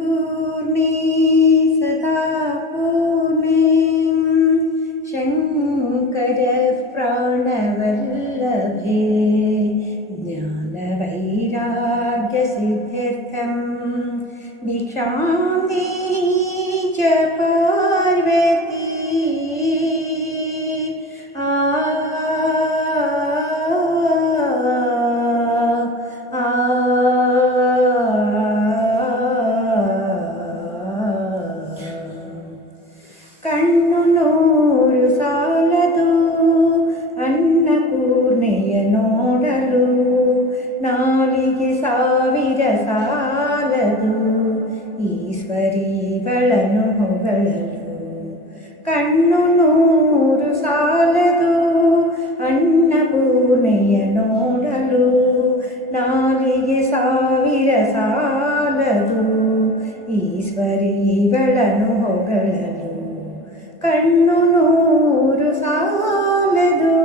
अन्नपूर्णे सदा पूर्णे शङ्करप्राणवल्लभे ज्ञानवैराग्यसिद्ध्यर्थं दीक्षां देहि च पार्वती। ಕಣ್ಣು ನೂರು ಸಾಲದು ಅನ್ನಪೂರ್ಣೆಯ ನೋಡಲು, ನಾಲಿಗೆ ಸಾವಿರ ಸಾಲದು ಈಶ್ವರೀಗಳನ್ನು ಹೊಗಳಲು. ಕಣ್ಣು ನೂರು ಸಾಲದು ಅನ್ನಪೂರ್ಣೆಯ ನೋಡಲು, ನಾಲಿಗೆ ಸಾವಿರ ಸಾಲದು ಈಶ್ವರೀಗಳನ್ನು ಹೊಗಳಲು. ಕಣ್ಣು ನೂರು ಸಾಲದು.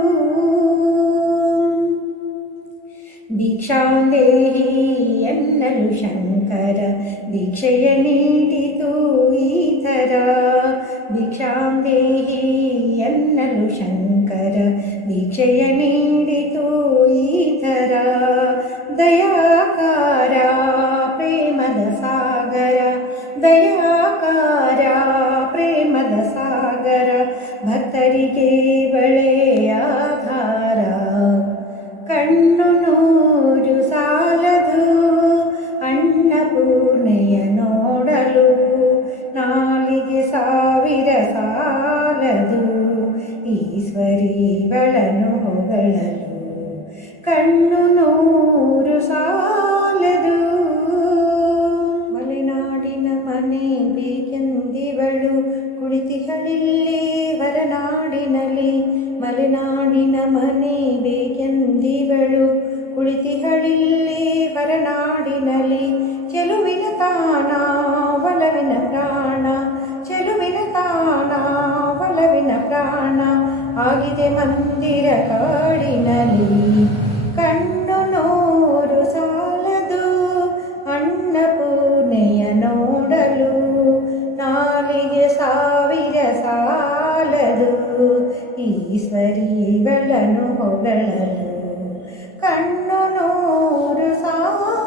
ದೀಕ್ಷಾಂ ದೇಹಿ ಎನ್ನಲು ಶಂಕರ ದೀಕ್ಷೆಯ ನೀಡಿತು ಈ ಥರ. ದೀಕ್ಷಾಂ ದೇಹಿ ಎನ್ನಲು ಶಂಕರ ದೀಕ್ಷೆಯ ನೀಡಿತು ಈ ಥರ. ದಯಾಕಾರ ಪ್ರೇಮದ ಸಾಗರ, ದಯಾಕಾರ ಪ್ರೇಮದ ಸಾಗರ, ಭಕ್ತರಿಗೆ ಬಳೆಯ ಆಧಾರ. ಕಣ್ಣು ನೂರು ಸಾಲದು ಅನ್ನಪೂರ್ಣೆಯ ನೋಡಲು, ನಾಲಿಗೆ ಸಾವಿರ ಸಾಲದು ಈಶ್ವರೀಗಳನ್ನು ಹೊಗಳಲು. ಕಣ್ಣು ನೂರು ಸಾಲದು. ಮಲೆನಾಡಿನ ಮನೆ ಬೇಕೆಂದಿವಳು ಕುಳಿತಿಹಳಿಲ್ಲಿ ಹೊರನಾಡಿನಲ್ಲಿ. ಮಲೆನಾಡಿನ ಮನೆ ಬೇಕೆಂದಿವಳು ಕುಳಿತಿಹಳಿಲ್ಲಿ ಹೊರನಾಡಿನಲ್ಲಿ. ಚೆಲುವಿನ ತಾಣ ಒಲವಿನ ಪ್ರಾಣ, ಚೆಲುವಿನ ತಾಣ ಒಲವಿನ ಪ್ರಾಣ ಆಗಿದೆ ಮಂದಿರ ಕಾಡಿನಲ್ಲಿ. ಕಣ್ಣು ನೂರು ಸಾಲದು ಅನ್ನಪೂರ್ಣೆಯ ನೋಡಲು, ನಾಲಿಗೆ ಸಾವಿರ ಸಾಲದು ಈಶ್ವರೀಗಳನ್ನು ಹೊಗಳಲು. ಕಣ್ಣು ನೂರು ಸಾಲದು.